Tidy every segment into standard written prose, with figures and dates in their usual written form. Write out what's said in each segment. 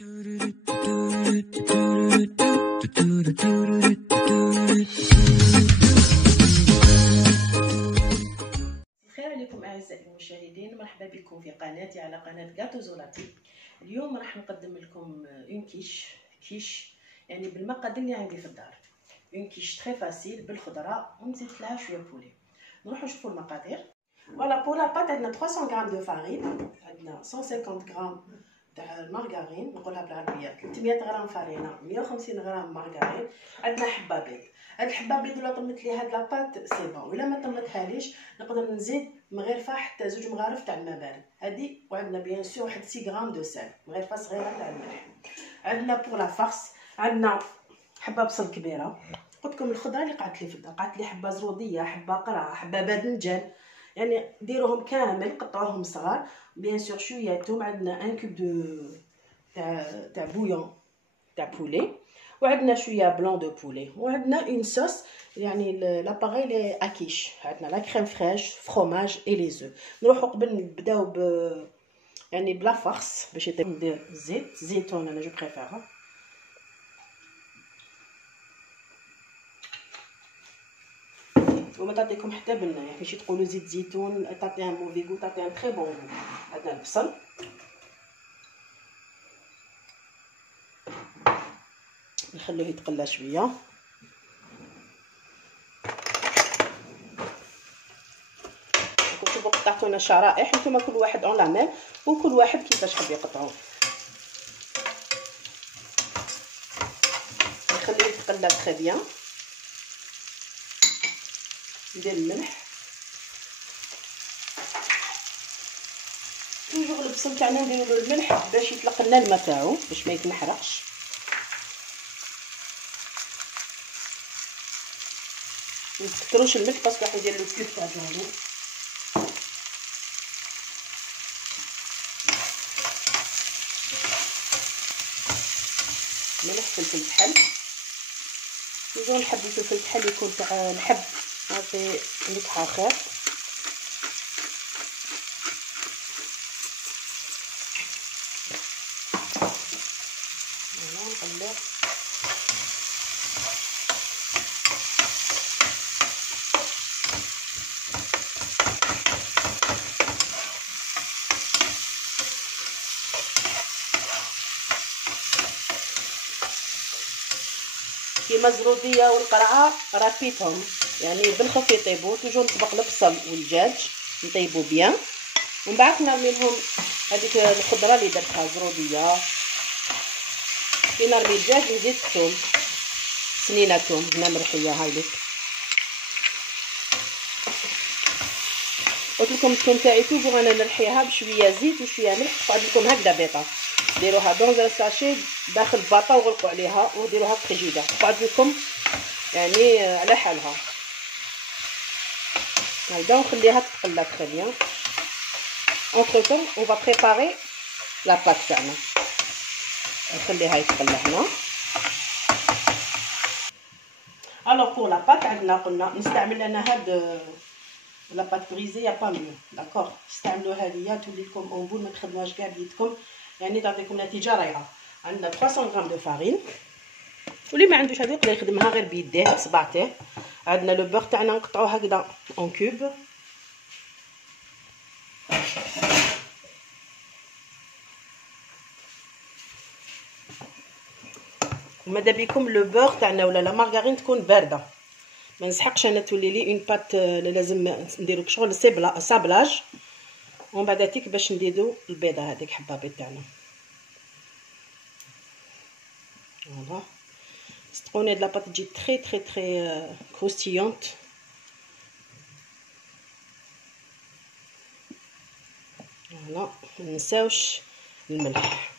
السلام عليكم اعزائي المشاهدين، مرحبا بكم في قناتي على قناه غاتو زولاتي. اليوم راح نقدم لكم اون كيش يعني بالمقادير اللي عندي في الدار. اون كيش تري فاسيل بالخضره ونزيد لها شويه بولي. نروحوا نشوفوا المقادير. فوالا بور لا بات عندنا 300 غرام دو فارين، عندنا 150 غرام تاع المارغرين نقولها بالعربيه، 300 غرام فارينه، 150 غرام مارغرين، عندنا حبه بيض. هاد الحبه بيض ولا طمت لي هاد لاباط سي بون، ولا ما طمتهاليش نقدر نزيد مغرفه حتى 2 مغارف تاع الماء بارد هادي. وعندنا بيان سور واحد 6 غرام دو سال، مغرفه صغيره تاع الملح. عندنا بور لا فارس عندنا حبه بصل كبيره، قلت لكم الخضره اللي قعدت لي في الدار، قعدت لي حبه زروديه، حبه قرع، حبه باذنجان، يعني ديروهم كامل قطعوهم صغار. بيان سور شويه توم، عندنا ان كوب دو تاع بويون تاع بولي، وعندنا شويه بلون دو بولي، وعندنا اون صوص يعني لاباغي لي اكيش، عندنا لا كريم فريش، فروماج اي لي زو. نروحو قبل نبداو ب يعني بلا فارس باش ندير زيت زيتون، انا جو بريفير وما تعطيكم حتى بنه، يعني ماشي تقولوا زيت زيتون تعطي ان موفي غو، تعطي ان تري بون غو. عندنا البصل، نخلوه يتقلى شويه. كنتو قطعتونا شرائح، نتوما كل واحد اون لا ميم، وكل واحد كيفاش حاب يقطعوه. نخليه يتقلى تري بيان. ندير الملح، توجور البصل تاعنا نديرو الملح باش يطلق لنا الماء تاعو باش ما يتمحرقش. ما تكثروش الملح باسكو راح ندير لو كيف تاع الجامون. ملح، فلفل بحل، توجور نحب الفلفل بحل يكون تاع الحب، هذه نكهه خير. نقلب كيما الزروديه والقرعه رابيتهم، يعني بالخف يطيبوا. توجور نطبق البصل والدجاج نطيبوا بيان، ومن بعد نرمي لهم هذيك الخضره اللي درتها الزروديه. كي نرمي الدجاج نزيد الثوم، سنينه ثوم هنا مرحيه. هاي لك قلت لكم الثوم تاعي توجور انا نرحيها بشويه زيت وشويه ملح، تقعد لكم هكذا بيضه، ديروها دون ساشي داخل الباطه وغلقوا عليها وديروها في الفريجيدير، تقعد لكم يعني على حالها هكذا. ونخليها تتقلى تري بيان. اونتر طون اون فا بريباري لا بات تاعنا، نخليها يتقلى هنا. الوغ بور لا بات عندنا قلنا نستعمل انا هاد لا بات بريزي يا با ميو، داكوغ. استعملوا هذه تولي لكم اون بول، ما تخدموهاش كاع بيدكم، يعني تعطيكم نتيجه رائعه. عندنا 300 غرام دو فارين، واللي ما عندوش هذه يقدر يخدمها غير بيديه بصبعته. عندنا لو بور تاعنا نقطعوه هكذا اون كوب. وماذا بكم لو بور تاعنا ولا لا مارغرين تكون بارده، ما نسحقش انا تولي لي اون بات، لازم نديرو شغل صابلاج. ومن بعد تيك باش نديرو البيضه هذيك حبه بيض تاعنا. فوالا صدقوني هاد لاباط تجي تري تري تري كروستيونت. فوالا منساوش الملح.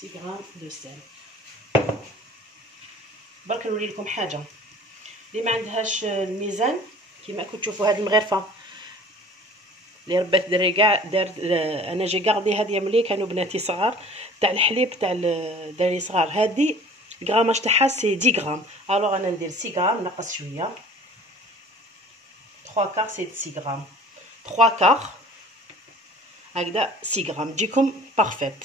سي غرام دو سال. برك نوري لكم حاجه اللي ما عندهاش الميزان، كيما كنتو تشوفوا هاد المغرفه اللي ربات دري كاع دار. انا جي غاردي هذه ملي كانوا بناتي صغار تاع الحليب تاع الدراري صغار، هذه الغراماج تاعها سي 10 غرام. الوغ انا ندير 6 غرام نقص شويه. 3 quarts c'est 6 grammes. 3 quarts هكذا 6 غرام تجيكم بارفيت.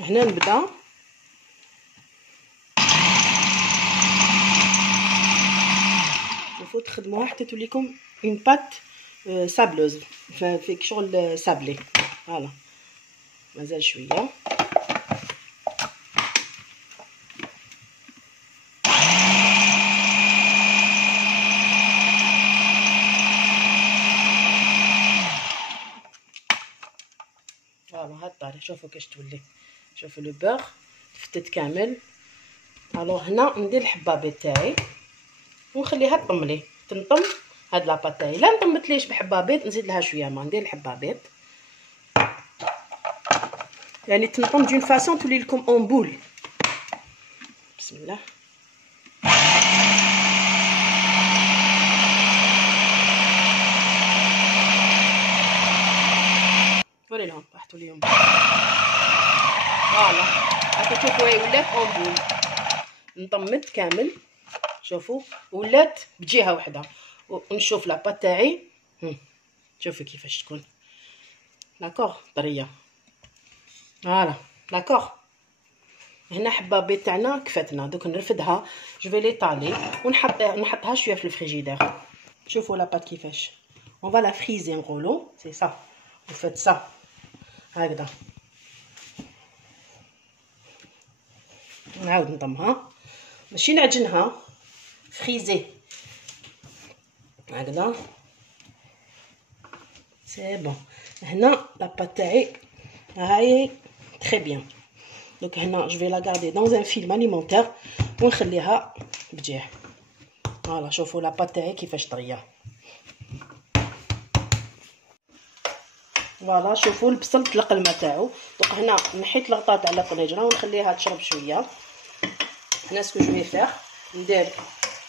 هنا نبدا شوفوا تخدموها حتى توليكم اون بات سابلوز فيك شغل سابلي. فوالا مازال شويه. فوالا هاد الطريقه شوفوا كاش تولي. شوفوا لو بور تفتت كامل. الوغ هنا ندير الحبابات تاعي ونخليها تطملي تنطم. هاد لاباط تاعي لا نطمتليش بحبابات نزيد لها شويه ما ندير الحبابات يعني تنطم دون فاصون تولي لكم اون بول. بسم الله. وري لهم راحتوا ليهم. فوالا هاكا تشوفوا هي ولات اون بول نطمت كامل. شوفوا ولات بجهه وحده. ونشوف لاباط تاعي شوفوا كيفاش تكون داكوغ طريه. فوالا داكوغ. هنا حبابات تاعنا كفتنا دوك نرفدها جو في لي طالي ونحطها شويه في الفريجيدير. شوفوا لاباط كيفاش on va la friser نقولوا سي صا. vous faites ça هكذا. نعاود نضمها ماشي نعجنها فريزي هكذا سي بون. هنا لاباط تاعي هاي تري بيان. دونك هنا جو في لا غاردي دون ان فيلم اليمونتير ونخليها بجيه. فوالا شوفوا لاباط تاعي كيفاش طريه. فوالا شوفوا البصل طلق الماء تاعو. دونك هنا نحيت الغطاء تاع الطنجره ونخليها تشرب شويه. هنا سكو جو في فير ندير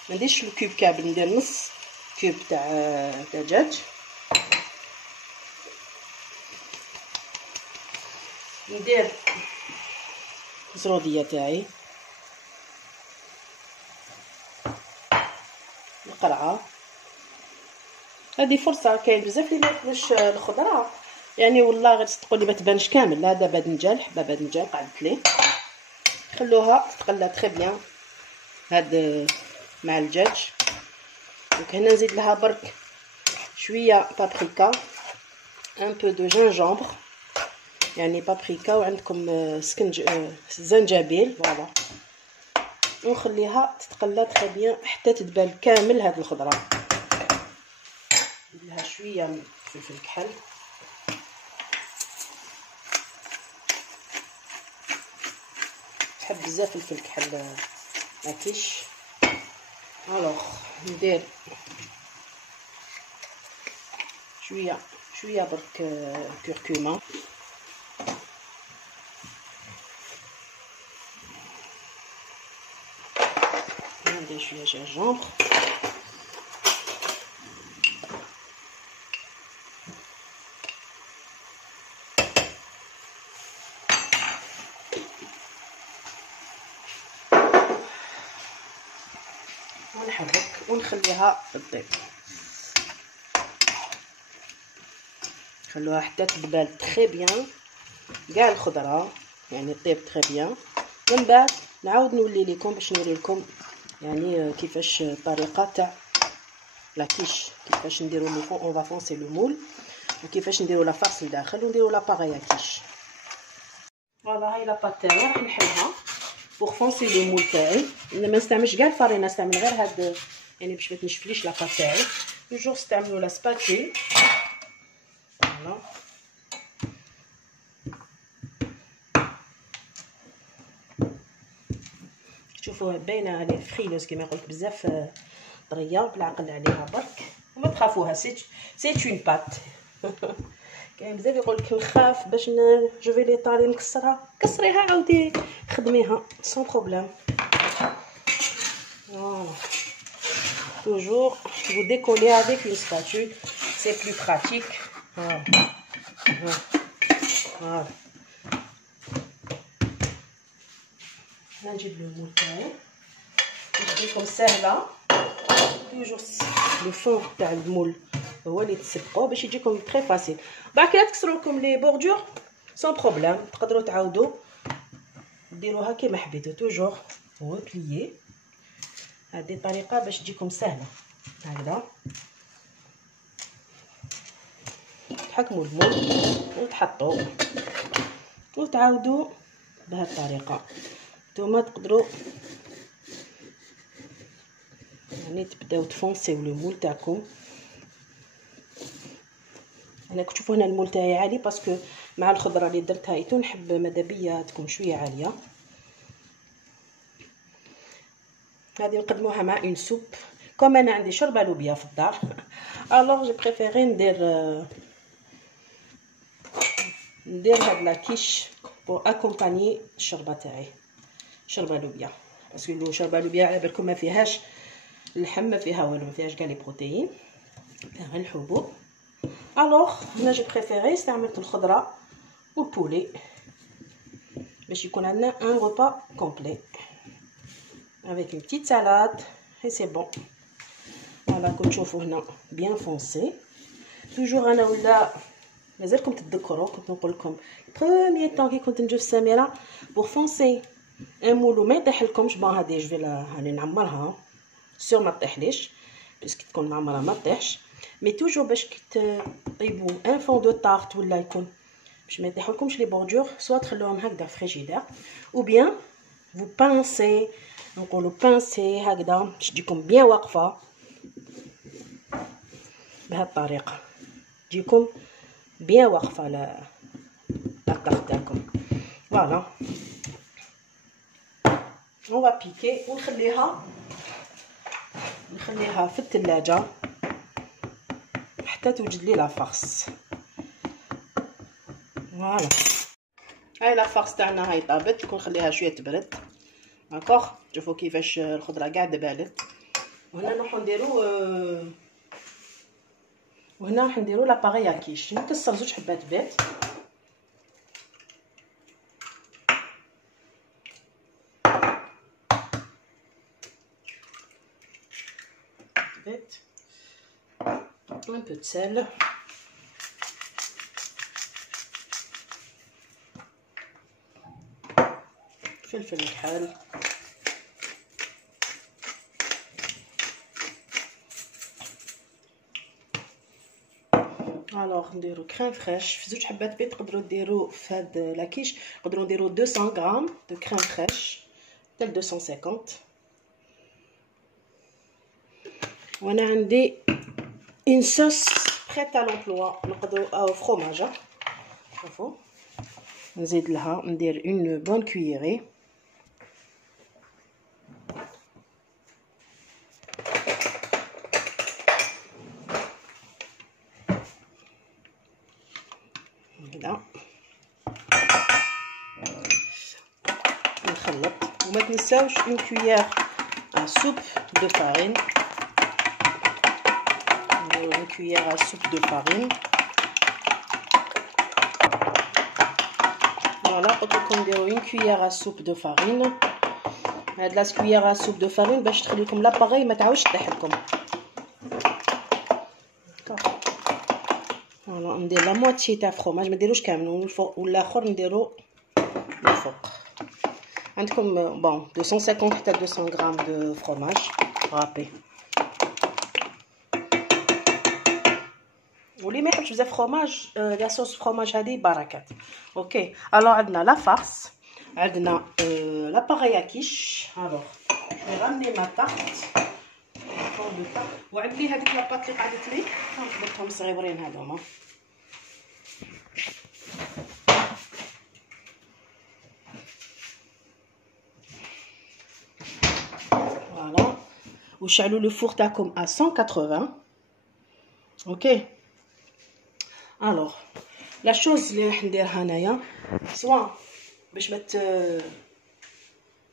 ما نديرش الكوب كامل ندير نص كوب تاع دجاج. ندير الزروديه تاعي القرعه. هذه فرصه كاين بزاف اللي ما ياكلوش الخضره يعني والله غير تقولي ما تبانش كامل. لا هذا باذنجان حبه باذنجان قعدت ليه خلوها تتقلى تري بيان هاد مع الدجاج. دونك هنا نزيد لها برك شويه بابريكا ان بو دو جينجومبر يعني بابريكا وعندكم زنجبيل. فوالا ونخليها تتقلى تري بيان حتى تدبل كامل هاد الخضره. ندير لها شويه فلفل كحل نحب بزاف الفلفل كحل ماكيش. الوغ ندير شويه برك كركومه ندير شويه جينجومبر ونحرك ونخليها تطيب. خلوها حتى تدبل تري بيان كاع الخضره يعني طيب تري بيان. من بعد نعاود نولي لكم باش نوري لكم يعني كيفاش الطريقه تاع لاكيش كيفاش نديرو لو فون اون فونسي لو مول وكيفاش نديرو لا فارس لداخل ونديرو لا باغي كيش. فوالا هاي لاباط تاعي راح نحلها بوغ فونسي لو مول تاعي. ما نستعملش كاع الفرينه نستعمل غير هاد يعني باش ما تنشفليش لاباط تاعي. توجور استعملوا لا سباتول. فوالا شوفوا باينه عليه فريلوز كيما قلت بزاف طريه بالعقل عليها برك وما تخافوها سي اون بات. كاين بزاف يقول لك نخاف باش جو في لي طالي نكسرها. كسريها عاودي خدميها سون بروبليم. فوالا toujours vous décollez avec une spatule c'est plus pratique. voilà نجيب لو مول تاعي باش تجيكم ساهله. توجور لو فون تاع المول هو اللي تسبقوه باش يجيكم تري فاسيل. بعد كي تكسروا لكم لي بوردور سون بروبليم، تقدروا تعاودوا ديروها كيما حبيتوا. توجور هو بليي، هذه طريقه باش تجيكم سهله. هكذا تحكموا المول وتحطوا وتعاودوا بهذه الطريقه. نتوما تقدروا يعني تبداو تفونسيو لو مول تاعكم. انا كتشوفوا هنا المول تاعي عالي باسكو مع الخضره اللي درتها ايتو نحب مادابيا تكون شويه عاليه. هذه نقدموها مع اون سوب. كوم انا عندي شوربه لوبيا في الدار الوغ جو بريفيري ندير هاد لاكيش بور اكومباني الشوربه تاعي، شوربه لوبيا باسكو شوربه لوبيا على بالكم ما فيهاش اللحم، ما فيها والو، ما فيهاش كاع لي بروتين، فيها الحبوب. الوغ هنا جو بريفيري استعملت الخضره والبولي باش يكون عندنا ان غوبا كومبلي avec une petite salade et c'est bon. فوالا كنت تشوفوا هنا بيان فونسي. توجور انا ولا مازالكم تتذكروا كنت نقول لكم بروميير طون كي كنت نجي في السميره بور فونسي ان مولو ما يطيح لكمش. بون هذه جو هاني نعمرها سور ما طيحليش باسكو تكون معمره ما طيحش. مي توجور باش كي طيبوا ان فون دو طارت ولا يكون باش ما يطيحولكمش لي بوردور، سوا تخلوهم هكذا في فريجيدير او بيان فو بانسي، نقولوا بانسي هكذا باش تجيكم بيان واقفه بهذه الطريقه، تجيكم بيان واقفه لا طارت تاعكم. فوالا اون فا بيكي ونخليها في الثلاجه حتى توجد لي لا فارس. فوالا هاي لا فارس تاعنا هاي طابت، تكون نخليها شويه تبرد. داكوغ شوفوا كيفاش الخضره قاع دبالت. وهنا نروحو نديرو راح نديرو لاباغي كيش. نكسر زوج حبات بيض un peu de sel, فلفل الحال، الوغ نديرو كريم فريش. في زوج حبات بيض تقدروا ديروا في هاد لاكيش نقدروا نديروا 200 غرام دو كريم فريش حتى 250. وانا عندي اون صوص بريت ا لومبلوا نقدروا او فروماج. شوفوا نزيد لها ندير اون بون كوييري هكذا نخلط. وما تنساوش اون كويير ا سوب دو فارين، une cuillère à soupe de farine. Voilà, قلتلكم نديرو une cuillère à soupe de farine. هاد لا cuillère à soupe de farine باش تخليكم لاباغي ما تعاودش تطيح لكم. فوالا ندير لا موتي تاع فروماج، ما ديروش كامل والاخر نديرو الفوق. عندكم بون 250 حتى 200 غرام دو فروماج رابي. واللي ما يحبش بزاف فروماج لا صوص فروماج هذه بركات. اوكي الو عندنا لا فارس، عندنا لاباغي كيش. الو جو رامني ما طارت فون دو طارت، وعندي هذيك لاباط اللي قعدت لي نقبضهم صغيورين هذوما. فوالا وشعلوا لو فور تاعكم ا 180. اوكي الوغ لا شوز اللي راح نديرها هنايا سوا باش ما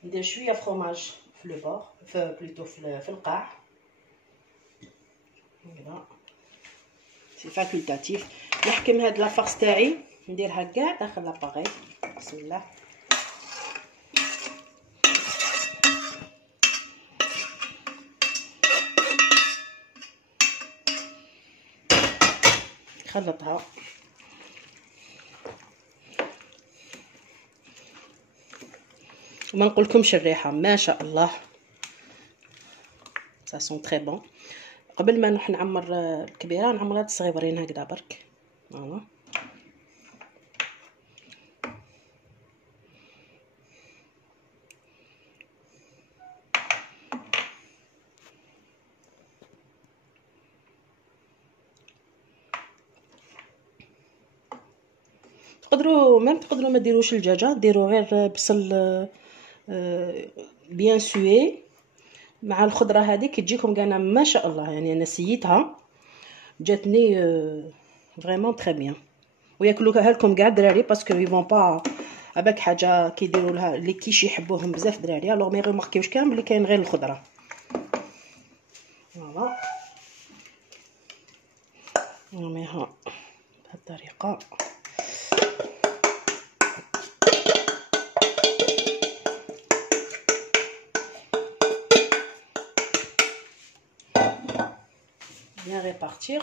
ندير شويه فروماج في لو بور في بلوتو في القاع هكذا سي فاكولتاتيف. نحكم هاد لا فارس تاعي نديرها كاع داخل لاباغي. بسم الله خلطها. وما نقولكمش الريحه ما شاء الله، سا سون تري بون. قبل ما نروح نعمر الكبيره نعمر هاد الصغيورين هكذا برك. فوالا تقدروا ما ديروش الدجاجه، ديروا غير بصل بيان سوي مع الخضره هذيك تجيكم كاع ما شاء الله. يعني انا سيتها جاتني فريمون تري بيان، وياكلوها لكم كاع الدراري باسكو يفون با اباك حاجه كيديروا لها لي كيش يحبوهم بزاف دراري، الوغ ما يغماركيوش كامل اللي كاين غير الخضره. فوالا نرميها بهذه الطريقه. bien répartir.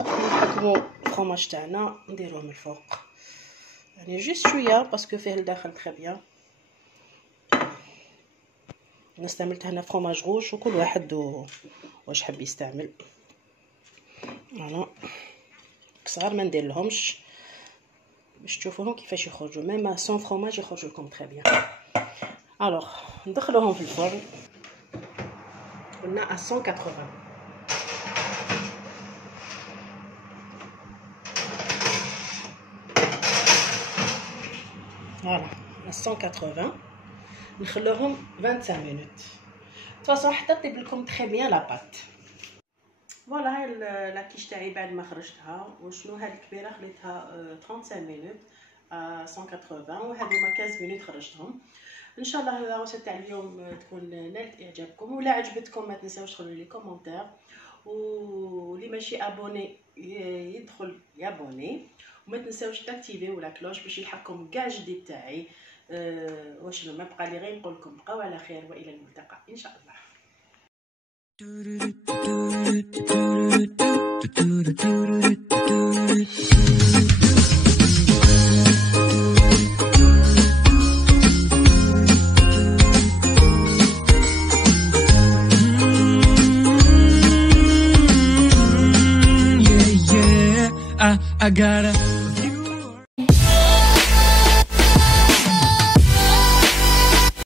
نحكمو الفرماج تاعنا نديروه من الفوق، يعني جوست شويه باسكو فيه الداخل تري بيان. انا استعملت هنا فرماج روج وكل واحد واش حب يستعمل. فوالا صغار ما ندير لهمش باش تشوفوهم كيفاش يخرجوا، ميم سون فرماج يخرجوا لكم تري بيان. الوغ ندخلوهم في الفرن، قلنا à 180. فوالا à 180 نخلوهم 25 minutes. فاصون حتى طيب لكم تري بيان لا بات. فوالا هاي لاكيش تاعي بعد ما خرجتها. وشنو هاد الكبيره خليتها 35 minutes à 180 وهذوما 15 minutes خرجتهم. ان شاء الله الوصفه تاع اليوم تكون نالت اعجابكم، ولا عجبتكم ما تنساوش تخلوا لي كومونتير، واللي ماشي ابوني يدخل يابوني، وما تنساوش تاكتيفيو لا كلوش باش يلحقكم كاع جديد تاعي. وشنو ما بقى لي غير نقول لكم بقاو على خير والى الملتقى ان شاء الله. I gotta